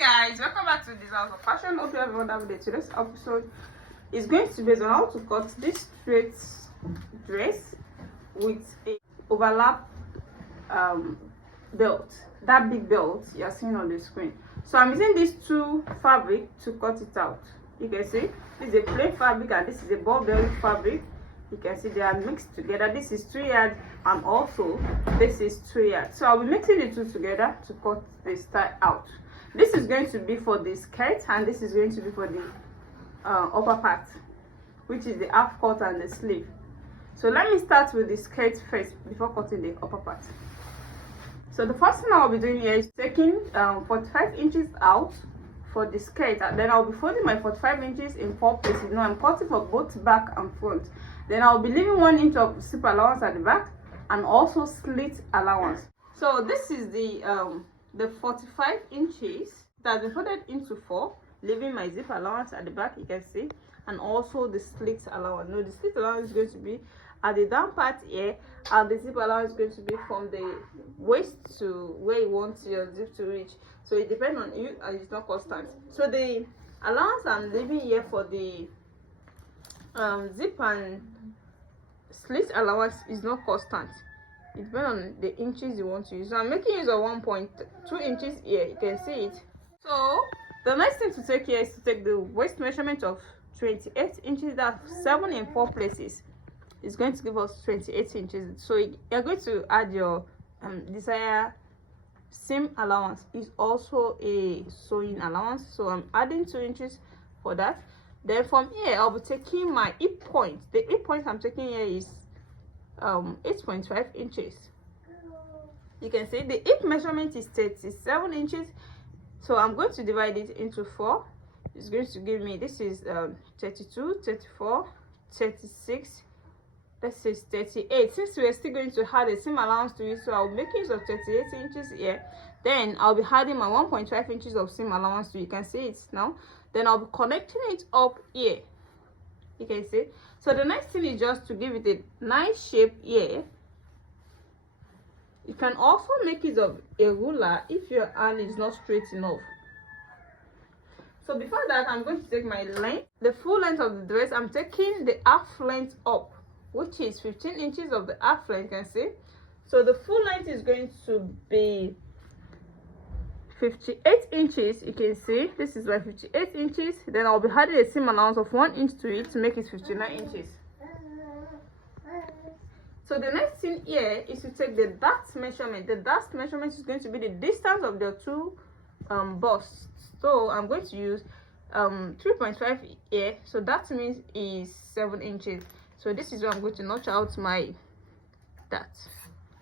Hi guys, welcome back to this house of fashion. Hope you have a wonderful day. Today's episode is going to be based on how to cut this straight dress with a overlap belt, that big belt you're seeing on the screen. So I'm using these two fabric to cut it out. You can see this is a plain fabric and this is a ball bearing fabric. You can see they are mixed together. This is 3 yards and also this is 3 yards. So I'll be mixing the two together to cut the style out. This is going to be for the skirt and this is going to be for the upper part, which is the half cut and the sleeve. So let me start with the skirt first before cutting the upper part. So the first thing I'll be doing here is taking 45 inches out for the skirt, and then I'll be folding my 45 inches in 4 places. Now I'm cutting for both back and front. Then I'll be leaving 1 inch of zip allowance at the back and also slit allowance. So this is the 45 inches that's been folded into 4, leaving my zip allowance at the back, you can see, and also the slit allowance. Now the slit allowance is going to be at the down part here, and the zip allowance is going to be from the waist to where you want your zip to reach. So it depends on you and it's not constant. So the allowance I'm leaving here for the zip and slit allowance is not constant. It depends on the inches you want to use. So I'm making use of 1.2 inches here, you can see it. So the next thing to take here is to take the waist measurement of 28 inches. That's 7 in 4 places. It's going to give us 28 inches. So you're going to add your desired seam allowance. Is also a sewing allowance, so I'm adding 2 inches for that. Then from here I'll be taking my hip point. The hip point I'm taking here is 8.5 inches. You can see the hip measurement is 37 inches, so I'm going to divide it into 4. It's going to give me, this is 32, 34, 36, this is 38. Since we're still going to add a seam allowance to it, so I'll make use of 38 inches here. Then I'll be adding my 1.5 inches of seam allowance to it. You can see it now. Then I'll be connecting it up here, you can see. So the next thing is just to give it a nice shape here. You can also make use of a ruler if your hand is not straight enough. So before that, I'm going to take my length, the full length of the dress. I'm taking the half length up, which is 15 inches of the half length, you can see. So the full length is going to be 58 inches. You can see this is my 58 inches. Then I'll be adding a seam allowance of 1 inch to it to make it 59 inches. So the next thing here is to take the dart measurement. The dart measurement is going to be the distance of the two busts. So I'm going to use 3.5 here, so that means is 7 inches. So this is where I'm going to notch out my dart,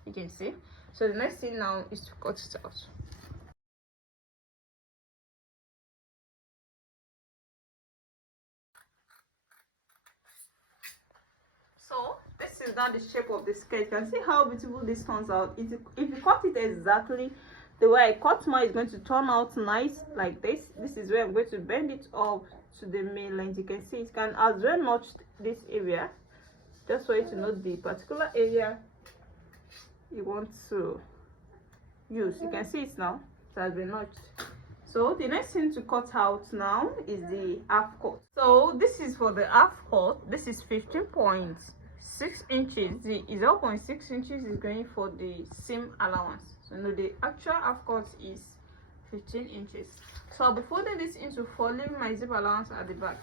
you can see. So the next thing now is to cut it out. So this is now the shape of the skirt. You can see how beautiful this turns out. If you cut it exactly the way I cut mine, it's going to turn out nice like this. This is where I'm going to bend it up to the main length. You can see it can as well notch this area, just for you to know the particular area you want to use. You can see it now, it has been notched. So the next thing to cut out now is the half cut. So this is for the half cut. This is 15.6 inches. The 0.6 inches is going for the seam allowance. So no, the actual half cut is 15 inches. So I'll be folding this into 4, leaving my zip allowance at the back.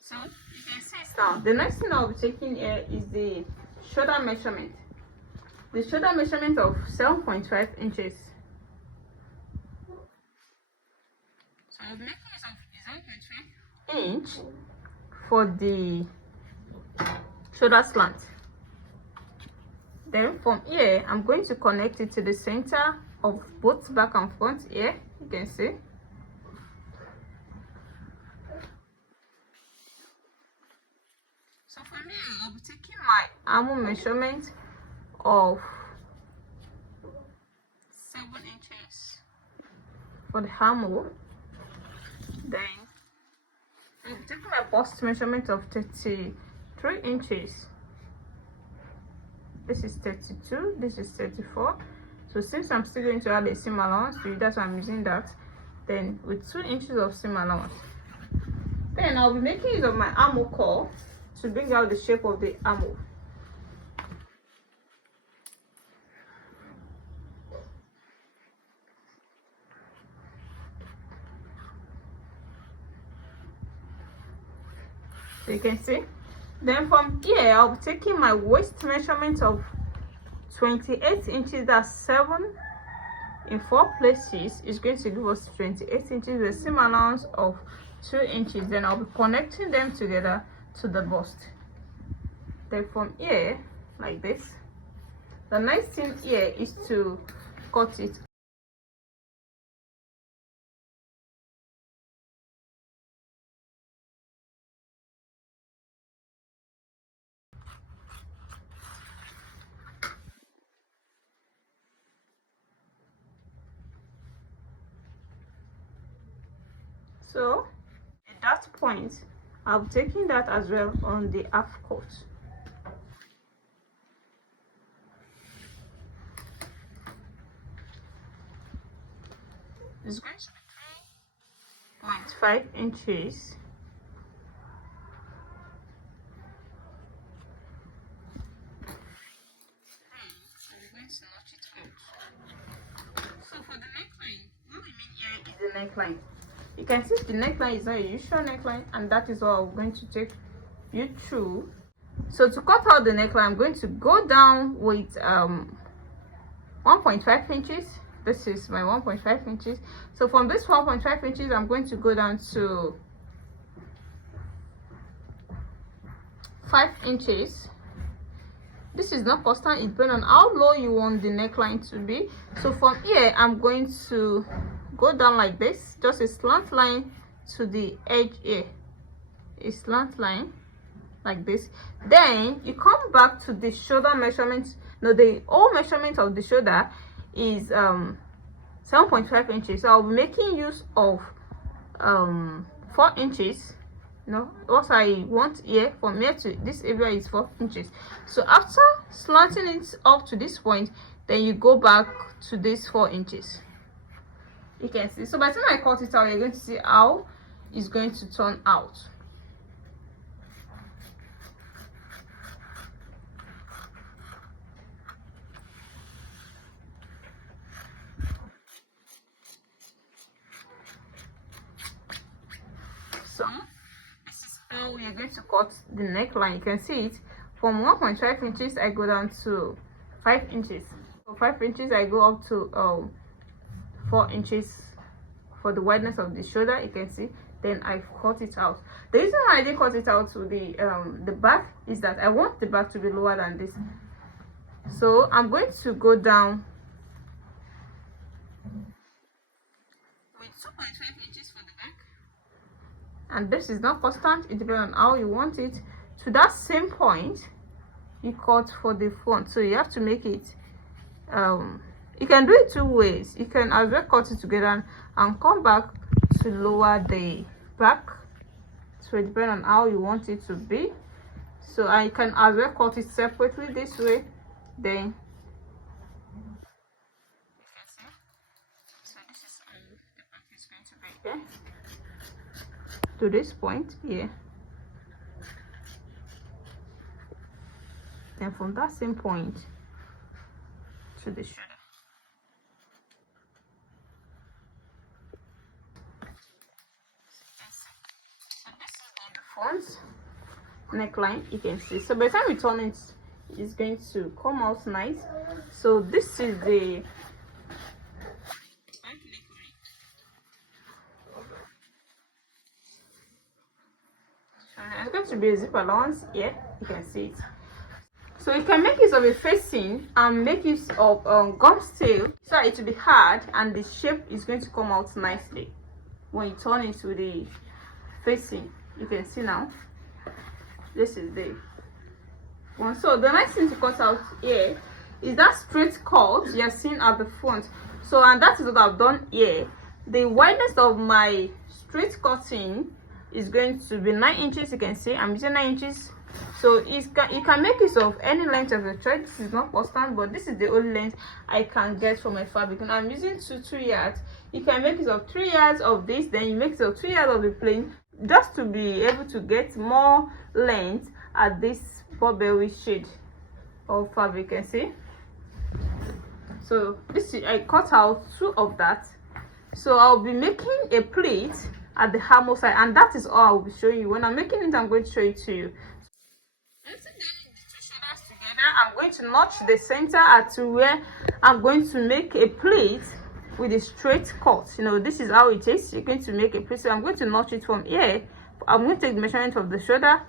So you can see it now. The next thing I'll be taking here is the shoulder measurement. The shoulder measurement of 7.5 inches. So I'll be making use of 0.5 inch for the shoulder slant. Then from here, I'm going to connect it to the center of both back and front here. You can see. So from here, I'll be taking my armhole measurement of 7 inches for the armhole. Then I'm taking my bust measurement of 33 inches. this is 32, this is 34. So since I'm still going to add a seam allowance to it, that's why I'm using that. Then with 2 inches of seam allowance, then I'll be making use of my armhole core to bring out the shape of the armhole. So you can see. Then from here, I'll be taking my waist measurement of 28 inches. That's 7 in 4 places. Is going to give us 28 inches with a seam allowance of 2 inches. Then I'll be connecting them together to the bust. Then from here, like this, the next thing here is to cut it. So at that point, I'm taking that as well on the half cut. It's going to be 3.5 inches. So for the neckline, what we mean here is the neckline. You can see the neckline is not a usual neckline, and that is what I'm going to take you through. So to cut out the neckline, I'm going to go down with 1.5 inches. This is my 1.5 inches. So from this 1.5 inches, I'm going to go down to 5 inches. This is not constant, it depends on how low you want the neckline to be. So from here, I'm going to go down like this, just a slant line to the edge here, a slant line like this. Then you come back to the shoulder measurement. No, the whole measurement of the shoulder is 7.5 inches. So I'll be making use of 4 inches. No, what I want here from here to this area is 4 inches. So after slanting it up to this point, then you go back to this 4 inches. You can see. So by the time I cut it out, you're going to see how it's going to turn out. So this is how we are going to cut the neckline. You can see it from 1.5 inches I go down to 5 inches. For 5 inches I go up to 4 inches for the wideness of the shoulder. You can see. Then I cut it out. The reason why I didn't cut it out to the back is that I want the back to be lower than this. So I'm going to go down with 2.5 inches for the back, and this is not constant, it depends on how you want it. To that same point you cut for the front, so you have to make it you can do it 2 ways. You can as well cut it together and come back to lower the back, so it depends on how you want it to be. So I can as well cut it separately this way. Then you can see. So this is how the back is going to be here to this point here. Then from that same point to the shoulder. Front neckline, you can see. So by the time we turn it, it's going to come out nice. So this is the it's going to be a zip allowance here. You can see it. So you can make use of a facing and make use of gum steel, so it will be hard and the shape is going to come out nicely when you turn it to the facing. You can see now, this is the one. So the next thing to cut out here is that straight cut you're seeing at the front. So, and that is what I've done here. The wideness of my straight cutting is going to be 9 inches. You can see I'm using 9 inches So you can make use of any length of the thread. This is not constant, but this is the only length I can get for my fabric, and I'm using 2 yards. You can make use of 3 yards of this, then you make use of 3 yards of the plain, just to be able to get more length at this Burberry shade of fabric. You can see. So this I cut out 2 of that. So I'll be making a pleat at the armhole side, and that is all I will be showing you. When I'm making it, I'm going to show it to you. After joining the 2 shoulders together, I'm going to notch the center at where I'm going to make a pleat with a straight cut. You know, this is how it is. You're going to make a pleat. So I'm going to notch it from here. I'm going to take the measurement of the shoulder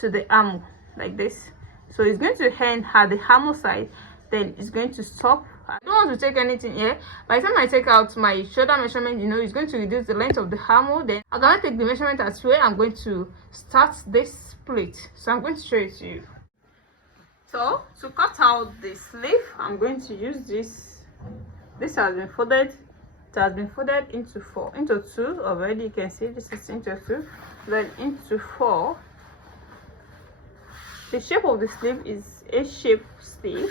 to the armhole like this. So it's going to end at the armhole side, then it's going to stop. I don't want to take anything here. By the time I take out my shoulder measurement, you know, it's going to reduce the length of the armhole. Then I'm going to take the measurement as where I'm going to start this plate. So I'm going to show it to you. So to cut out the sleeve, I'm going to use this. This has been folded. It has been folded into 2 already. You can see this is into 2, then into 4. The shape of the sleeve is a shape sleeve.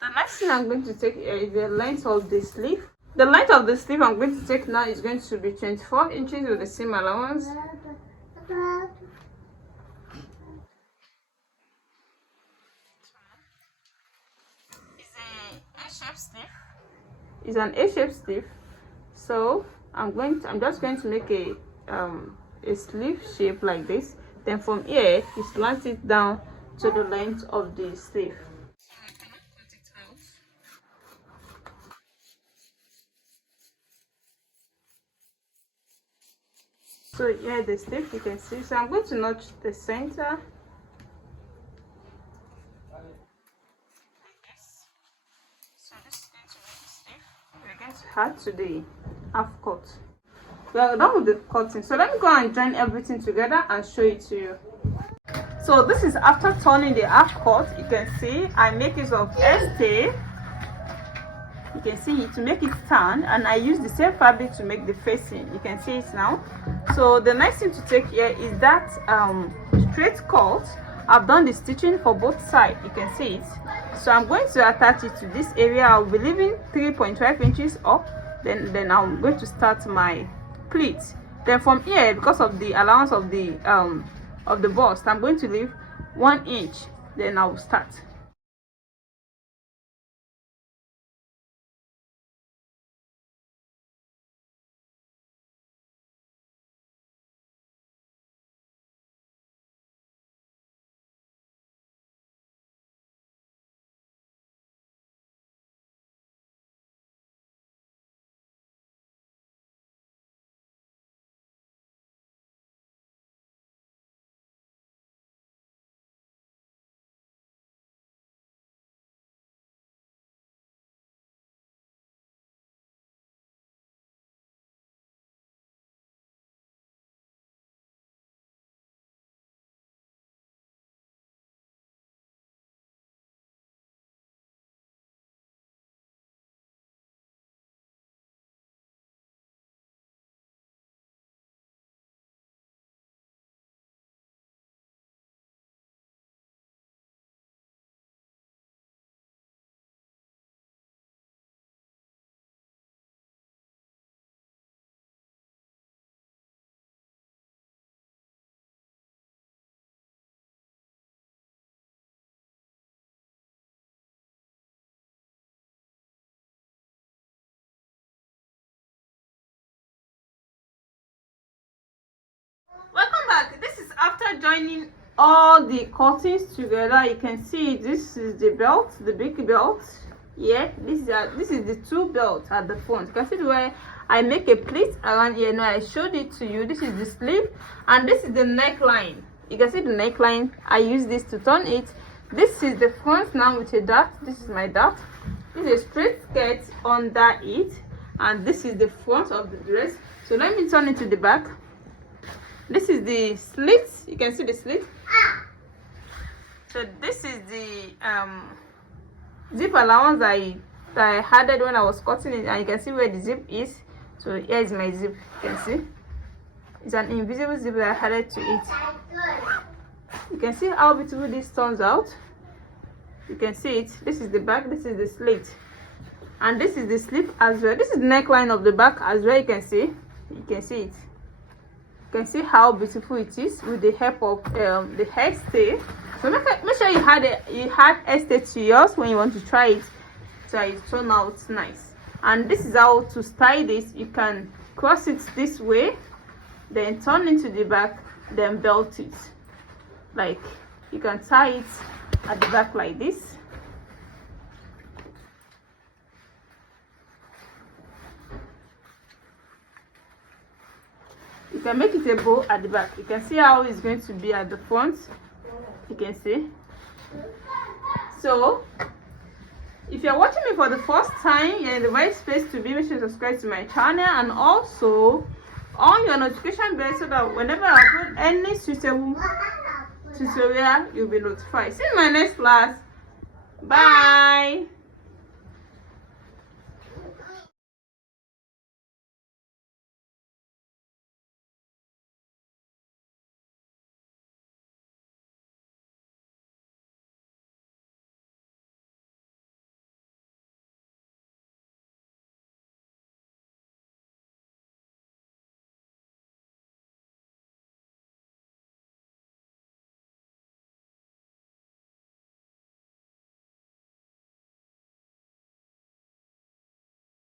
The next thing I'm going to take is the length of the sleeve. The length of the sleeve I'm going to take now is going to be 24 inches with the seam allowance. It's an A-shaped sleeve. So I'm just going to make a sleeve shape like this. Then from here, you slant it down to the length of the sleeve. So here the sleeve, you can see. So I'm going to notch the center. So this is going to be the sleeve. We're going to add to the half cut. We are done with the cutting. So let me go and join everything together and show it to you. So this is after turning the half cut. You can see I make use of stay. You can see it to make it stand, and I use the same fabric to make the facing. You can see it now. So the next thing to take here is that straight cut. I've done the stitching for both sides. You can see it. So I'm going to attach it to this area. I'll be leaving 3.5 inches up. Then I'm going to start my pleat. Then from here, because of the allowance of the bust, I'm going to leave 1 inch. Then I will start. Welcome back. This is after joining all the cuttings together. You can see this is the belt, the big belt. Yeah, this is the 2 belt at the front. You can see where I make a pleat around here. Now I showed it to you. This is the sleeve, and this is the neckline. You can see the neckline. I use this to turn it. This is the front now with a dart. This is my dart. This is a straight skirt under it, and this is the front of the dress. So let me turn it to the back. This is the slit. You can see the slit. So this is the zip allowance that I added when I was cutting it, and you can see where the zip is. So here is my zip. You can see. It's an invisible zip that I added to it. You can see how beautiful this turns out. You can see it. This is the back, this is the slit, and this is the slip as well. This is the neckline of the back as well. You can see it. You can see how beautiful it is with the help of the hairstay. So make sure you had hairstay to yours when you want to try it, so it turn out nice. And this is how to style this. You can cross it this way, then turn into the back, then belt it. Like, you can tie it at the back like this. You can make it a bow at the back. You can see how it's going to be at the front. You can see. So if you're watching me for the first time, you're in the right space to be. Make sure you subscribe to my channel and also on your notification bell so that whenever I upload any suitable tutorial, you'll be notified. See you in my next class. Bye.